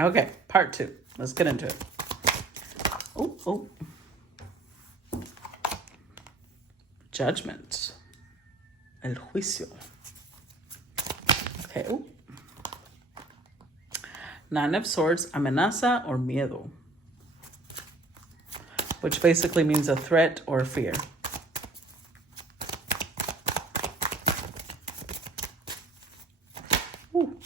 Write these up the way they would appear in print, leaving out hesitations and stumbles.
Okay, part 2. Let's get into it. Oh. Judgment. El juicio. Okay. Ooh. 9 of Swords, amenaza or miedo, which basically means a threat or fear. Ooh.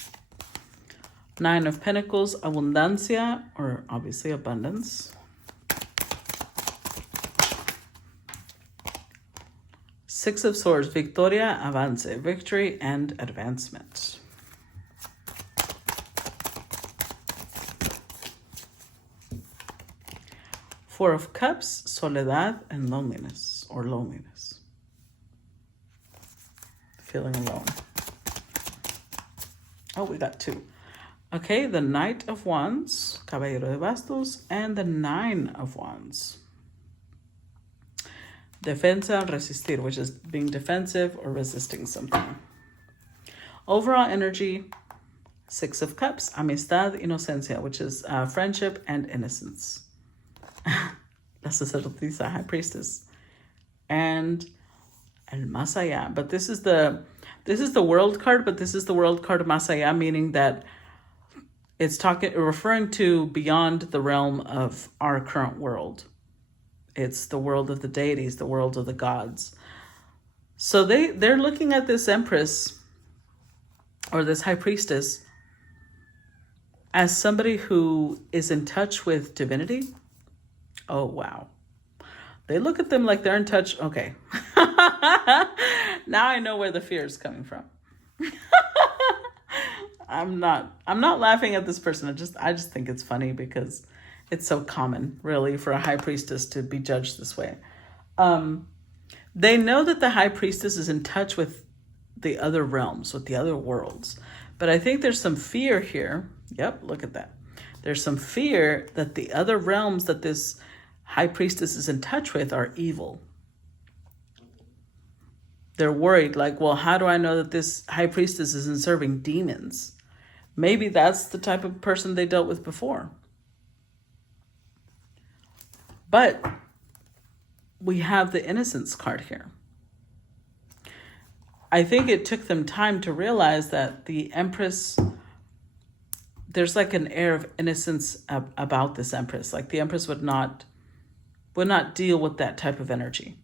9 of Pentacles, abundancia, or obviously abundance. 6 of Swords, victoria, avance, victory and advancement. 4 of Cups, soledad and loneliness, or loneliness. Feeling alone. Oh, we got 2. Okay, the Knight of Wands, Caballero de Bastos, and the 9 of Wands. Defensa, resistir, which is being defensive or resisting something. Overall energy, 6 of Cups, amistad, inocencia, which is friendship and innocence. La sacerdotisa, High Priestess. And el más allá. But this is the World card, but this is the World card más allá, meaning that it's referring to beyond the realm of our current world. It's the world of the deities, the world of the gods. So they're looking at this Empress or this High Priestess as somebody who is in touch with divinity. Oh, wow. They look at them like they're in touch. Okay. Now I know where the fear is coming from. I'm not laughing at this person. I just think it's funny because it's so common, really, for a High Priestess to be judged this way. They know that the High Priestess is in touch with the other realms, with the other worlds. But I think there's some fear here. Yep, look at that. There's some fear that the other realms that this High Priestess is in touch with are evil. They're worried, like, well, how do I know that this High Priestess isn't serving demons? Maybe that's the type of person they dealt with before. But we have the Innocence card here. I think it took them time to realize that the Empress, there's like an air of innocence about this Empress. Like the Empress would not deal with that type of energy.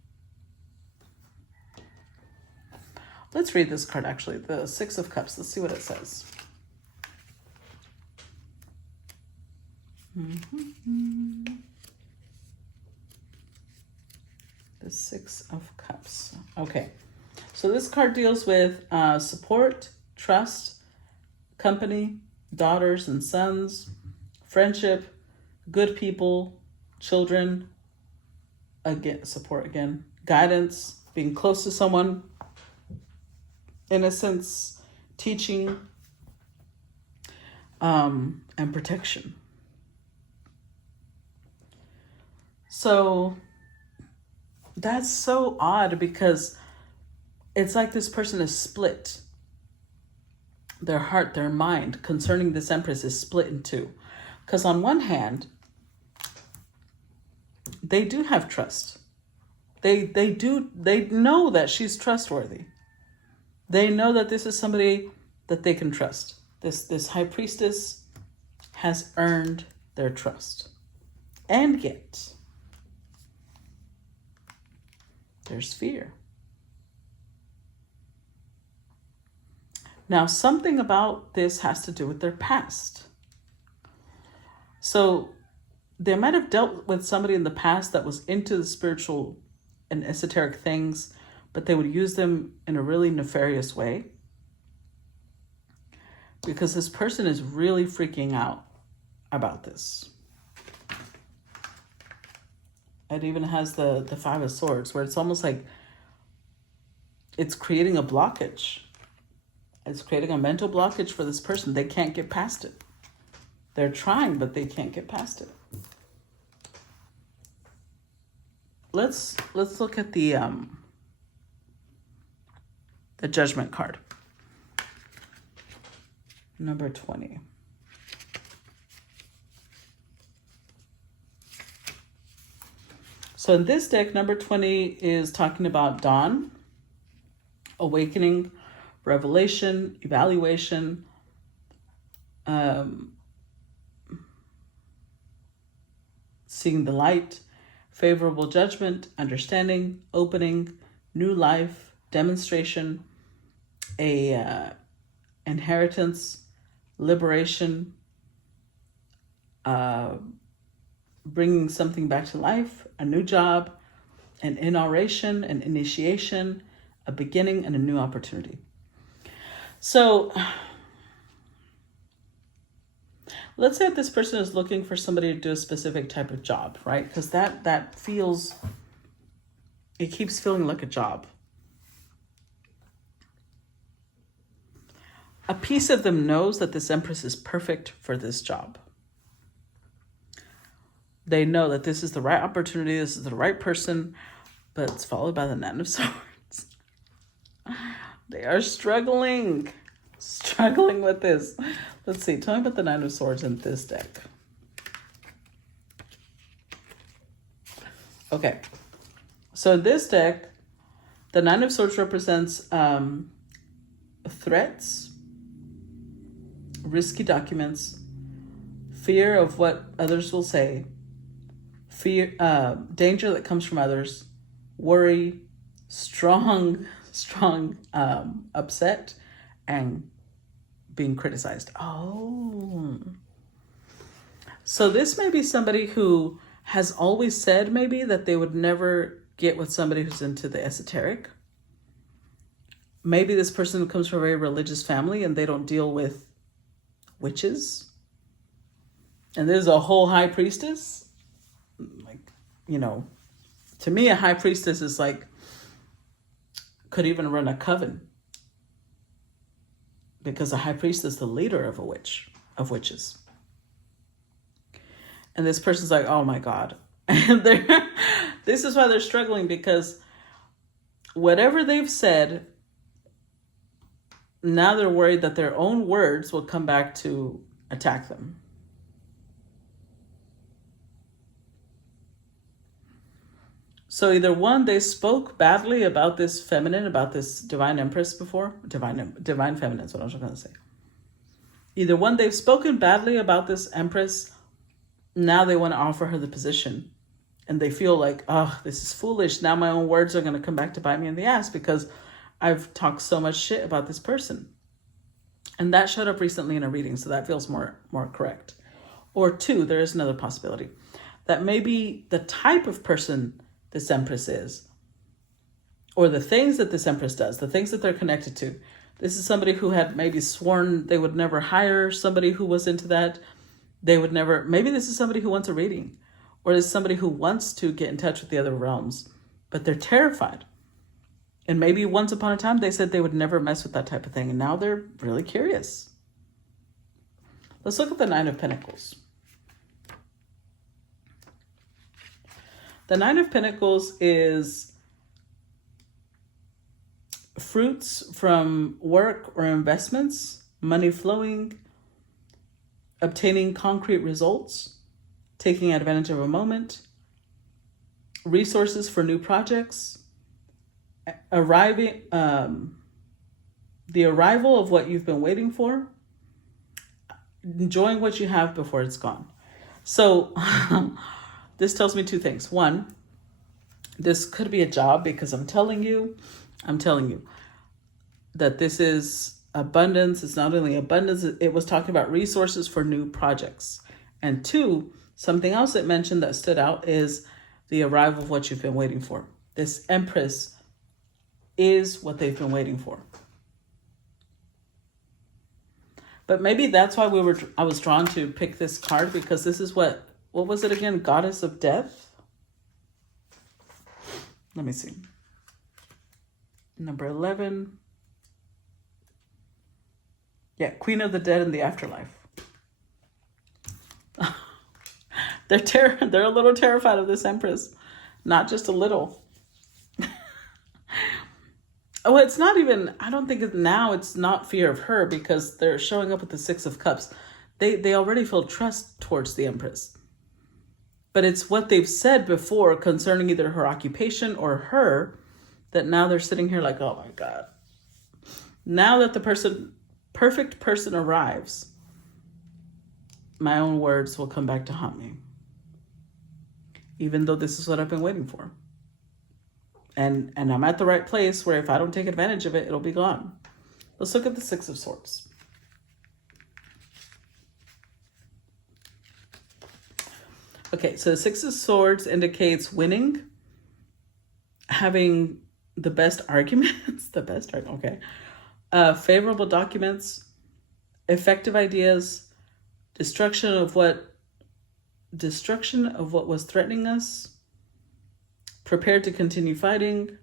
Let's read this card, actually. The 6 of Cups. Let's see what it says. The 6 of Cups. Okay. So this card deals with support, trust, company, daughters and sons, friendship, good people, children, again, support again, guidance, being close to someone, innocence, teaching, and protection. So that's so odd because it's like this person is split. Their heart, their mind concerning this Empress is split in two. Because on one hand, they do have trust. They know that she's trustworthy. They know that this is somebody that they can trust. This High Priestess has earned their trust. And yet, there's fear. Now, something about this has to do with their past. So they might have dealt with somebody in the past that was into the spiritual and esoteric things, but they would use them in a really nefarious way. Because this person is really freaking out about this. It even has the 5 of Swords, where it's almost like it's creating a blockage. It's creating a mental blockage for this person. They can't get past it. They're trying, but they can't get past it. Let's look at the Judgment card. Number 20. So in this deck, number 20 is talking about dawn, awakening, revelation, evaluation, seeing the light, favorable judgment, understanding, opening, new life, demonstration, a inheritance, liberation, bringing something back to life, a new job, an inauguration, an initiation, a beginning, and a new opportunity. So let's say if this person is looking for somebody to do a specific type of job, right? Because that feels, it keeps feeling like a job. A piece of them knows that this Empress is perfect for this job. They know that this is the right opportunity, this is the right person, but it's followed by the Nine of Swords. They are struggling with this. Let's see, tell me about the Nine of Swords in this deck. Okay, so in this deck, the Nine of Swords represents threats, risky documents, fear of what others will say, fear, danger that comes from others, worry, strong upset, and being criticized. Oh. So this may be somebody who has always said maybe that they would never get with somebody who's into the esoteric. Maybe this person comes from a very religious family and they don't deal with witches. And there's a whole high priestess. Like, you know, to me, a high priestess is like, could even run a coven. Because a high priest is the leader of of witches. And this person's like, oh my God. And this is why they're struggling, because whatever they've said, now they're worried that their own words will come back to attack them. So either one, they spoke badly about this feminine, about this divine Empress before. Divine feminine is what I was going to say. Either one, they've spoken badly about this Empress. Now they want to offer her the position. And they feel like, oh, this is foolish. Now my own words are going to come back to bite me in the ass because I've talked so much shit about this person. And that showed up recently in a reading, so that feels more correct. Or two, there is another possibility. That maybe the type of person this Empress is, or the things that this Empress does, the things that they're connected to. This is somebody who had maybe sworn they would never hire somebody who was into that. They would never, maybe this is somebody who wants a reading, or this is somebody who wants to get in touch with the other realms, but they're terrified. And maybe once upon a time, they said they would never mess with that type of thing. And now they're really curious. Let's look at the Nine of Pentacles. The Nine of Pentacles is fruits from work or investments, money flowing, obtaining concrete results, taking advantage of a moment, resources for new projects, the arrival of what you've been waiting for, enjoying what you have before it's gone. So this tells me two things. One, this could be a job, because I'm telling you that this is abundance. It's not only abundance, it was talking about resources for new projects. And two, something else it mentioned that stood out is the arrival of what you've been waiting for. This Empress is what they've been waiting for. But maybe that's why I was drawn to pick this card, because this is what was it again? Goddess of Death? Let me see. Number 11. Yeah, Queen of the Dead in the Afterlife. They're a little terrified of this Empress. Not just a little. Oh, it's not even, I don't think it's not fear of her, because they're showing up with the Six of Cups. They already feel trust towards the Empress. But it's what they've said before concerning either her occupation or her that now they're sitting here like, oh my God. Now that the perfect person arrives, my own words will come back to haunt me. Even though this is what I've been waiting for. And I'm at the right place where if I don't take advantage of it, it'll be gone. Let's look at the Six of Swords. Okay, so the Six of Swords indicates winning, having the best arguments, okay. Favorable documents, effective ideas, destruction of what was threatening us, prepared to continue fighting,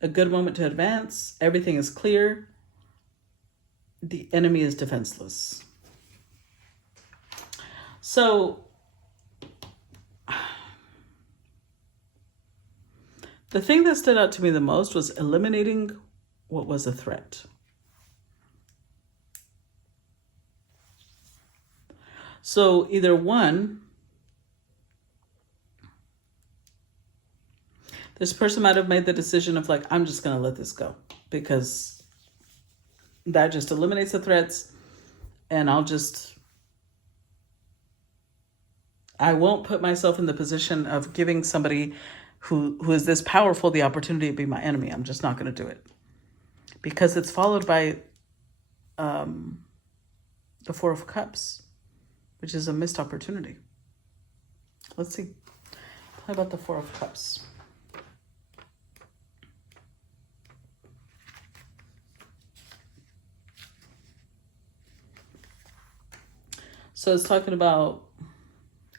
a good moment to advance, everything is clear, the enemy is defenseless. So the thing that stood out to me the most was eliminating what was a threat. So either one, this person might have made the decision of like, I'm just going to let this go because that just eliminates the threats and I won't put myself in the position of giving somebody who is this powerful the opportunity to be my enemy. I'm just not going to do it because it's followed by the Four of Cups, which is a missed opportunity. Let's see. How about the Four of Cups? So it's talking about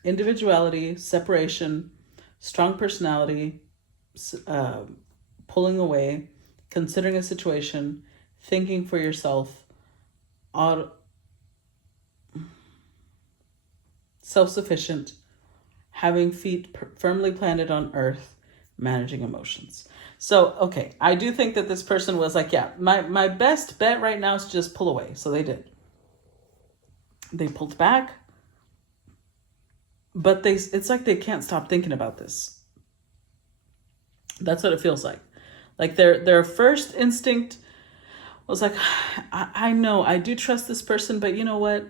individuality, separation, strong personality, pulling away, considering a situation, thinking for yourself, self-sufficient, having feet firmly planted on earth, managing emotions. So, okay, I do think that this person was like, yeah, my best bet right now is to just pull away. So they did. They pulled back, but it's like they can't stop thinking about this. That's what it feels like. Like their first instinct was like, I know, I do trust this person, but you know what?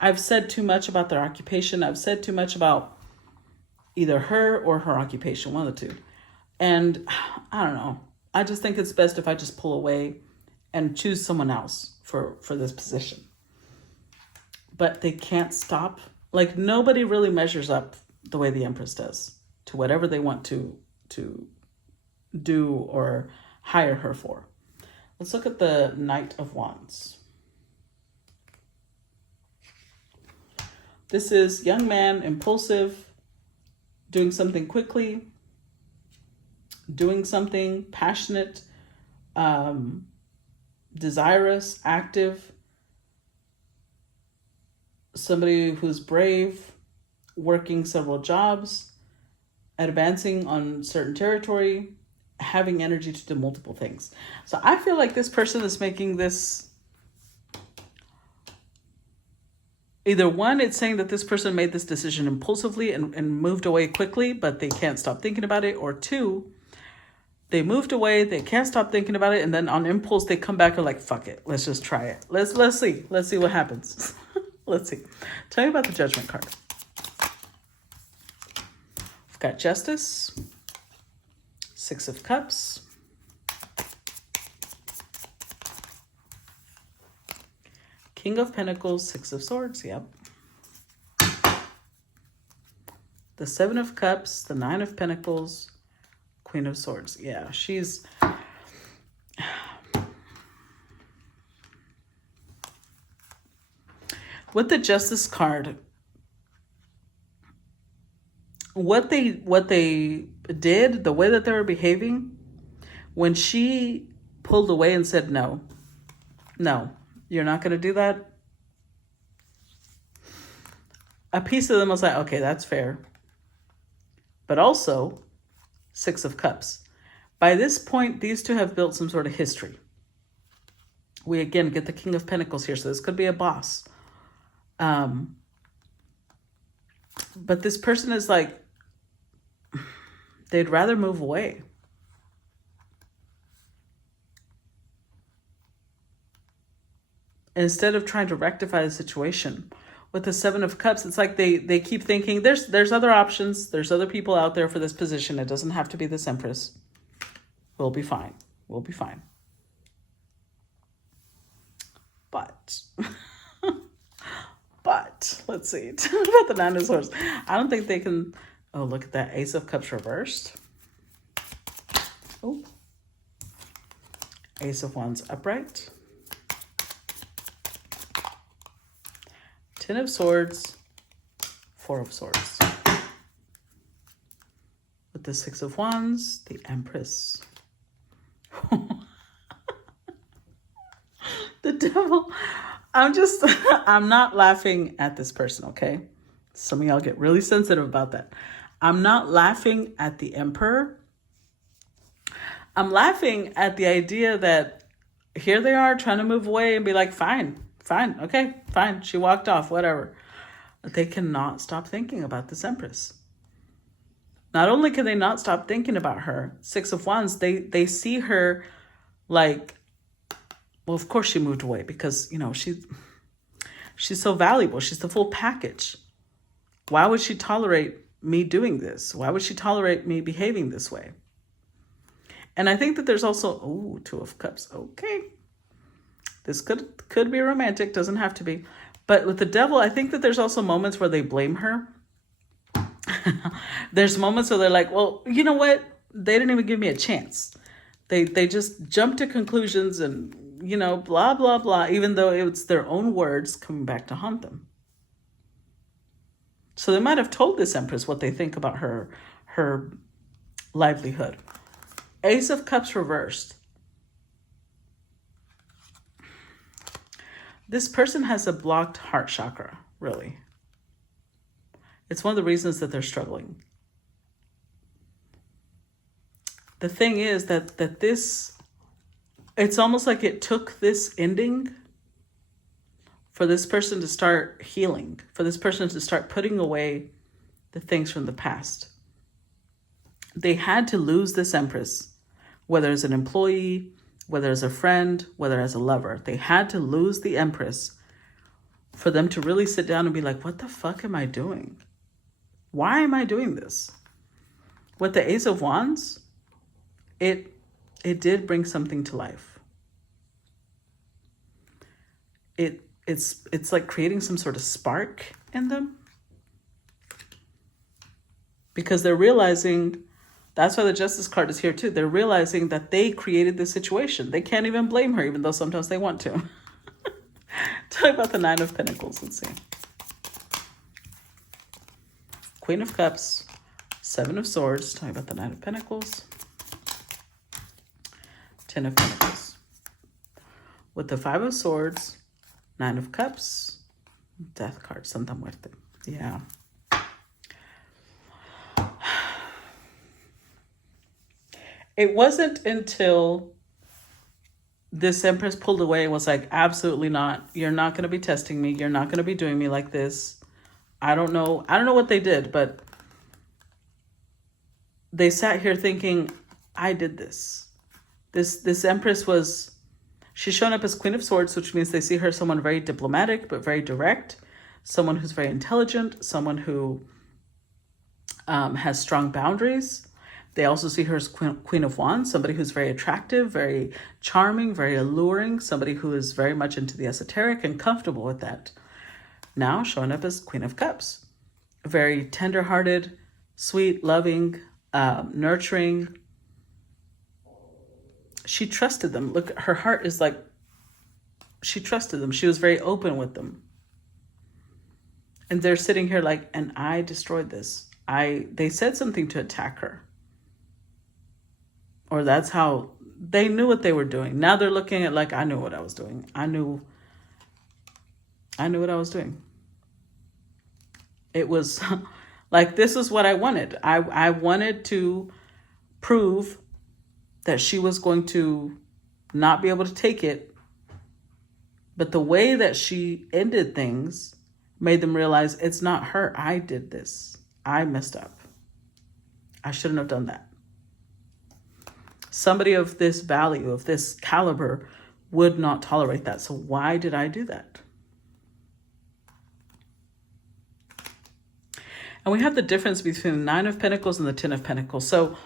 I've said too much about their occupation. I've said too much about either her or her occupation, one of the two. And I don't know. I just think it's best if I just pull away and choose someone else for this position. But they can't stop. Like nobody really measures up the way the Empress does to whatever they want to do or hire her for. Let's look at the Knight of Wands. This is young man, impulsive, doing something quickly, doing something passionate, desirous, active, somebody who's brave, working several jobs, advancing on certain territory, having energy to do multiple things. So I feel like this person is making this, either one, it's saying that this person made this decision impulsively and moved away quickly, but they can't stop thinking about it. Or two, they moved away, they can't stop thinking about it, and then on impulse, they come back and like, fuck it, let's just try it. Let's see what happens. Let's see. Tell me about the Judgment card. We've got Justice, Six of Cups, King of Pentacles, Six of Swords, yep. The Seven of Cups, the Nine of Pentacles, Queen of Swords. Yeah, she's... With the Justice card, what they did, the way that they were behaving, when she pulled away and said, no, you're not going to do that. A piece of them was like, okay, that's fair. But also, Six of Cups. By this point, these two have built some sort of history. We again get the King of Pentacles here, so this could be a boss. But this person is like They'd rather move away. Instead of trying to rectify the situation. With the Seven of Cups, it's like they keep thinking there's other options. There's other people out there for this position. It doesn't have to be this Empress. We'll be fine. We'll be fine. But, let's see. About the Nine of Swords. I don't think they can. Oh, look at that. Ace of Cups reversed. Oh. Ace of Wands upright. Ten of Swords. Four of Swords. With the Six of Wands, the Empress. The Devil. I'm not laughing at this person, okay? Some of y'all get really sensitive about that. I'm not laughing at the Emperor. I'm laughing at the idea that here they are trying to move away and be like, fine, okay, fine. She walked off, whatever. They cannot stop thinking about this Empress. Not only can they not stop thinking about her, Six of Wands, they see her like, well, of course she moved away because, you know, she's so valuable. She's the full package. Why would she tolerate me doing this? Why would she tolerate me behaving this way? And I think that there's also, Two of Cups. Okay. This could be romantic, doesn't have to be. But with the Devil, I think that there's also moments where they blame her. There's moments where they're like, well, you know what? They didn't even give me a chance. They just jumped to conclusions and, you know, blah, blah, blah, even though it's their own words coming back to haunt them. So they might have told this Empress what they think about her livelihood. Ace of Cups reversed. This person has a blocked heart chakra, really. It's one of the reasons that they're struggling. The thing is that this, it's almost like it took this ending for this person to start healing, for this person to start putting away the things from the past. They had to lose this Empress, whether as an employee, whether as a friend, whether as a lover. They had to lose the Empress for them to really sit down and be like, what the fuck am I doing? Why am I doing this? With the Ace of Wands, it did bring something to life. It's like creating some sort of spark in them. Because they're realizing, that's why the Justice card is here too. They're realizing that they created this situation. They can't even blame her, even though sometimes they want to. Tell me about the Nine of Pentacles. Let's see. Queen of Cups, Seven of Swords. Tell me about the Nine of Pentacles. Ten of Pentacles. With the Five of Swords, Nine of Cups, Death card, Santa Muerte. Yeah. It wasn't until this Empress pulled away and was like, absolutely not. You're not going to be testing me. You're not going to be doing me like this. I don't know what they did, but they sat here thinking, I did this. This Empress she's shown up as Queen of Swords, which means they see her someone very diplomatic, but very direct, someone who's very intelligent, someone who has strong boundaries. They also see her as Queen of Wands, somebody who's very attractive, very charming, very alluring, somebody who is very much into the esoteric and comfortable with that. Now showing up as Queen of Cups, very tender-hearted, sweet, loving, nurturing. She trusted them. Look, her heart is like, she trusted them. She was very open with them. And they're sitting here like, and I destroyed this. They said something to attack her. Or that's how they knew what they were doing. Now they're looking at like, I knew what I was doing. I knew what I was doing. It was like, this is what I wanted. I wanted to prove that she was going to not be able to take it. But the way that she ended things made them realize it's not her. I did this. I messed up. I shouldn't have done that. Somebody of this value, of this caliber, would not tolerate that. So why did I do that? And we have the difference between the Nine of Pentacles and the Ten of Pentacles. So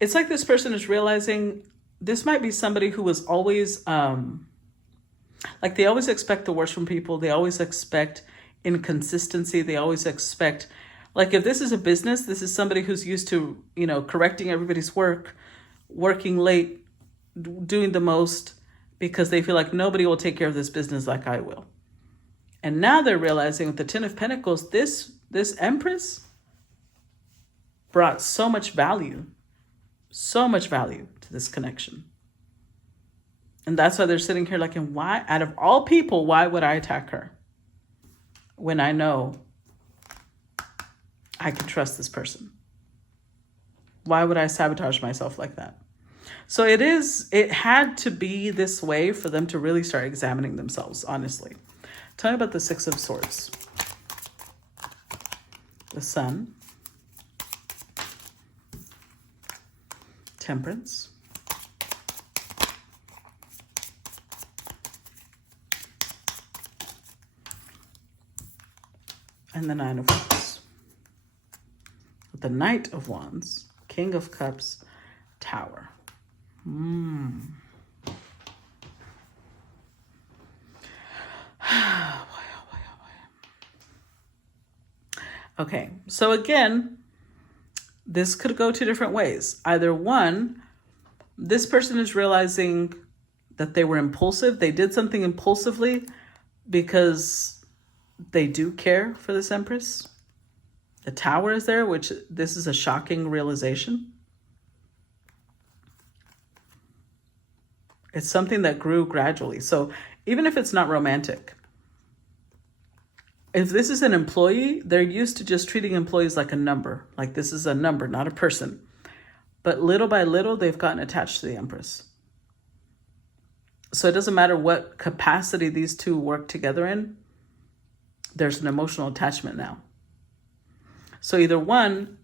it's like this person is realizing this might be somebody who was always, like they always expect the worst from people. They always expect inconsistency. They always expect, like if this is a business, this is somebody who's used to, you know, correcting everybody's work, working late, doing the most, because they feel like nobody will take care of this business like I will. And now they're realizing with the Ten of Pentacles, this Empress brought so much value to this connection. And that's why they're sitting here like, and why, out of all people, why would I attack her when I know I can trust this person? Why would I sabotage myself like that? So it had to be this way for them to really start examining themselves, honestly. Tell me about the Six of Swords. The Sun. Temperance. And the Nine of Wands. With the Knight of Wands, King of Cups, Tower. Okay, so again, this could go two different ways. Either one, this person is realizing that they were impulsive. They did something impulsively because they do care for this Empress. The Tower is there, which this is a shocking realization. It's something that grew gradually. So even if it's not romantic, if this is an employee, they're used to just treating employees like a number. Like this is a number, not a person. But little by little, they've gotten attached to the Empress. So it doesn't matter what capacity these two work together in, there's an emotional attachment now. So either one,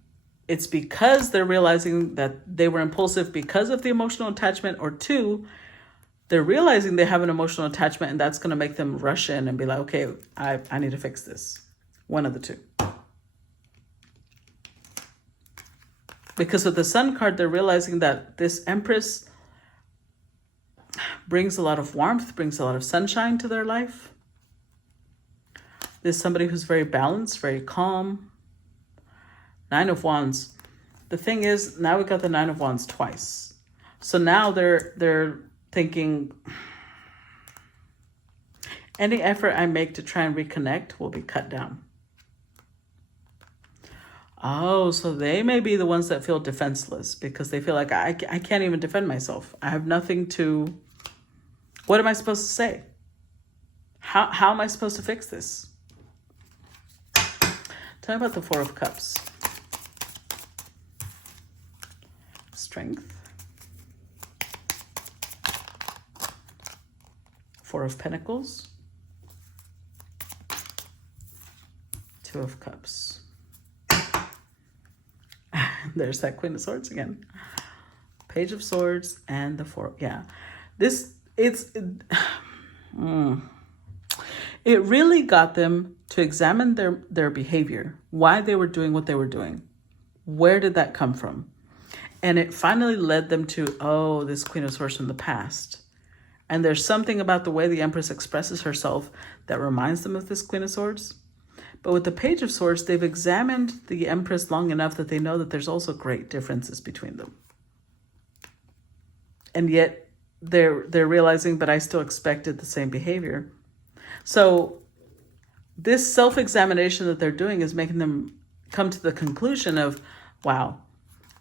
it's because they're realizing that they were impulsive because of the emotional attachment, or two, they're realizing they have an emotional attachment and that's going to make them rush in and be like, okay, I need to fix this. One of the two. Because with the Sun card, they're realizing that this Empress brings a lot of warmth, brings a lot of sunshine to their life. There's somebody who's very balanced, very calm. Nine of Wands. The thing is, now we got the Nine of Wands twice. So now they're thinking, any effort I make to try and reconnect will be cut down. Oh, so they may be the ones that feel defenseless because they feel like I can't even defend myself. I have nothing to, what am I supposed to say? How am I supposed to fix this? Tell me about the Four of Cups. Strength. Four of Pentacles. Two of Cups. There's that Queen of Swords again. Page of Swords and the Four. Yeah. It really got them to examine their behavior, why they were doing what they were doing. Where did that come from? And it finally led them to, oh, this Queen of Swords from the past. And there's something about the way the Empress expresses herself that reminds them of this Queen of Swords. But with the Page of Swords, they've examined the Empress long enough that they know that there's also great differences between them. And yet they're realizing, but I still expected the same behavior. So this self-examination that they're doing is making them come to the conclusion of, wow,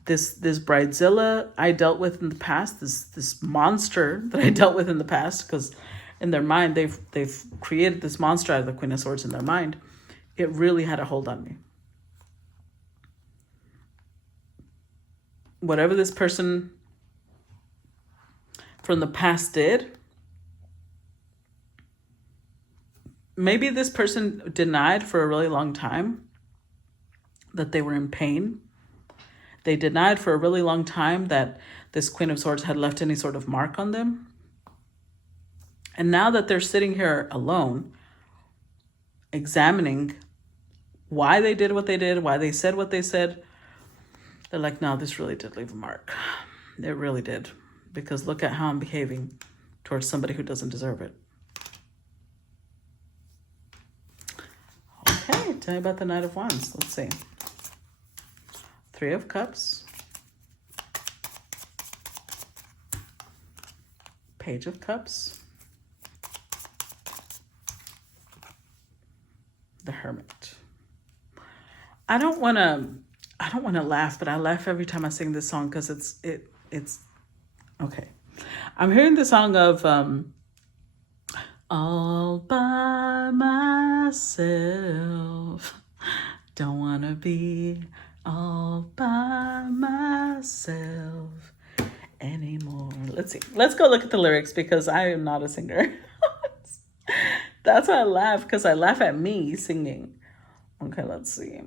this bridezilla I dealt with in the past, this monster that I dealt with in the past, because in their mind, they've created this monster out of the Queen of Swords in their mind. It really had a hold on me. Whatever this person from the past did, maybe this person denied for a really long time that they were in pain. They denied for a really long time that this Queen of Swords had left any sort of mark on them. And now that they're sitting here alone, examining why they did what they did, why they said what they said, they're like, no, this really did leave a mark. It really did. Because look at how I'm behaving towards somebody who doesn't deserve it. Okay, tell me about the Knight of Wands. Let's see. Three of Cups. Page of Cups. The Hermit. I don't want to laugh, but I laugh every time I sing this song because it's okay. I'm hearing the song of all by myself. Don't want to be all by myself anymore. Let's see. Let's go look at the lyrics because I am not a singer. That's why I laugh, because I laugh at me singing. Okay, let's see.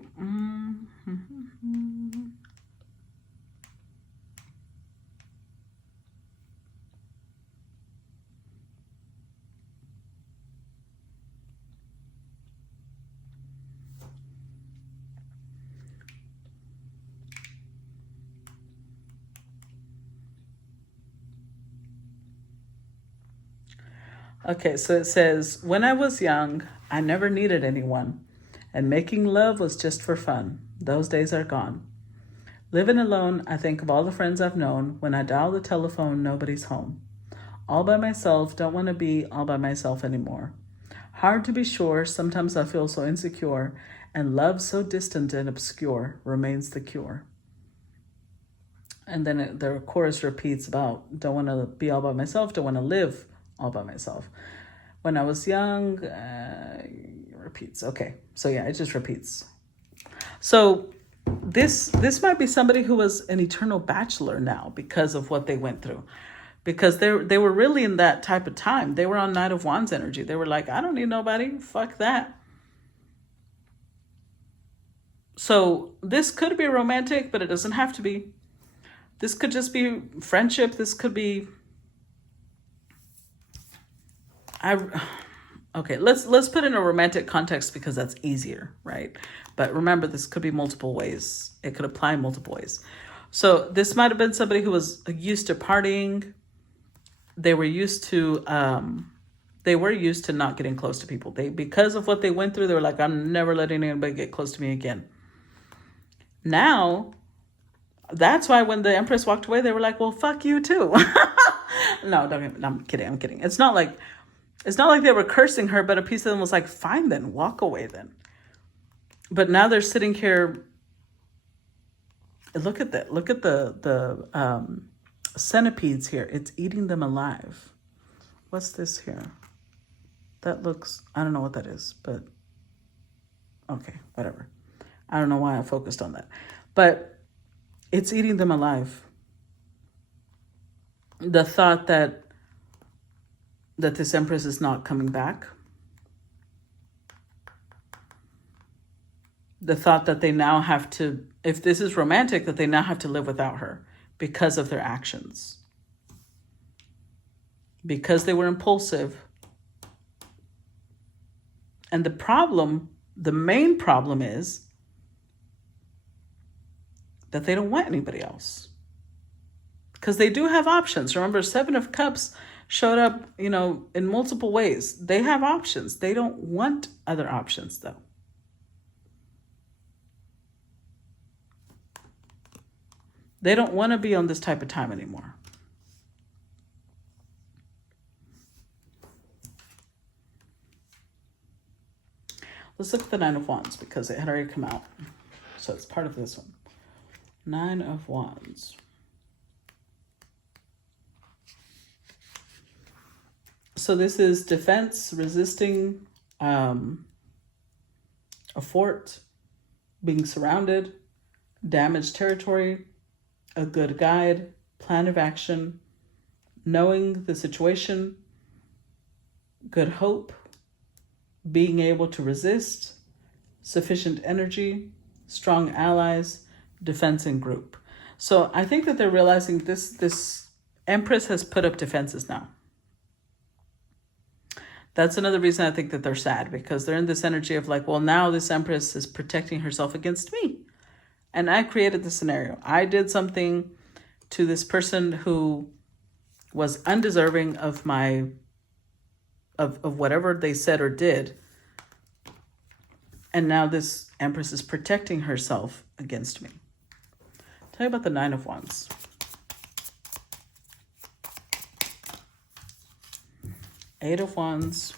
Okay, so it says, when I was young, I never needed anyone, and making love was just for fun. Those days are gone. Living alone, I think of all the friends I've known. When I dial the telephone, nobody's home. All by myself, don't want to be all by myself anymore. Hard to be sure, sometimes I feel so insecure, and love so distant and obscure remains the cure. And then the chorus repeats about, don't want to be all by myself, don't want to live all by myself. When I was young, repeats. Okay, so yeah, it just repeats. So this might be somebody who was an eternal bachelor now because of what they went through. Because they were really in that type of time. They were on Knight of Wands energy. They were like, I don't need nobody. Fuck that. So this could be romantic, but it doesn't have to be. This could just be friendship. This could be... Okay, let's put in a romantic context because that's easier, right? But remember, this could be multiple ways. It could apply multiple ways. So this might have been somebody who was used to partying. They were used to not getting close to people. Because of what they went through, they were like, I'm never letting anybody get close to me again. Now, that's why when the Empress walked away, they were like, well, fuck you too. No, I'm kidding. It's not like they were cursing her, but a piece of them was like, fine then, walk away then. But now they're sitting here. Look at that. Look at the centipedes here. It's eating them alive. What's this here? That looks, I don't know what that is, but okay, whatever. I don't know why I focused on that. But it's eating them alive. The thought that this Empress is not coming back. The thought that they now have to, if this is romantic, that they now have to live without her because of their actions. Because they were impulsive. And the main problem is that they don't want anybody else. Because they do have options. Remember, Seven of Cups showed up, in multiple ways. They have options. They don't want other options, though. They don't want to be on this type of time anymore. Let's look at the Nine of Wands because it had already come out. So it's part of this one. Nine of Wands. So this is defense, resisting a fort, being surrounded, damaged territory, a good guide, plan of action, knowing the situation, good hope, being able to resist, sufficient energy, strong allies, defense in group. So I think that they're realizing this Empress has put up defenses now. That's another reason I think that they're sad, because they're in this energy of like, well, now this Empress is protecting herself against me. And I created the scenario. I did something to this person who was undeserving of my of whatever they said or did. And now this Empress is protecting herself against me. Tell you about the Nine of Wands. Eight of Wands,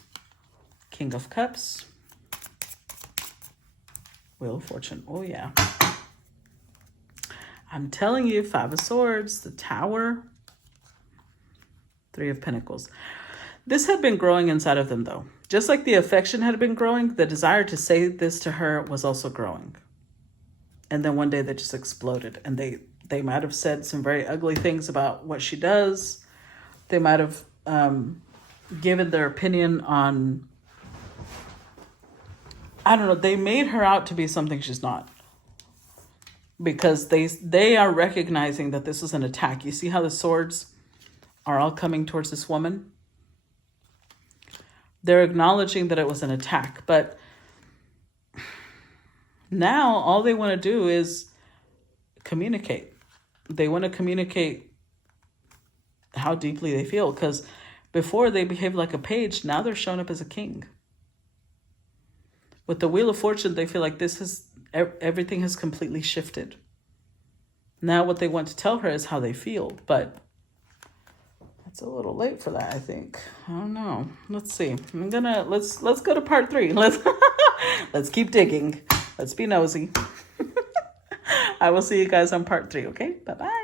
King of Cups, Wheel of Fortune. Oh, yeah. I'm telling you, Five of Swords, the Tower, Three of Pentacles. This had been growing inside of them, though. Just like the affection had been growing, the desire to say this to her was also growing. And then one day they just exploded. And they might have said some very ugly things about what she does. They might have given their opinion on, I don't know, they made her out to be something she's not. Because they are recognizing that this is an attack. You see how the swords are all coming towards this woman? They're acknowledging that it was an attack, but now all they want to do is communicate. They want to communicate how deeply they feel, because before they behaved like a page, now they're showing up as a king. With the Wheel of Fortune, they feel like everything has completely shifted. Now what they want to tell her is how they feel, but it's a little late for that, I think. I don't know. Let's see. Let's go to part 3. Let's keep digging. Let's be nosy. I will see you guys on part 3, okay? Bye-bye.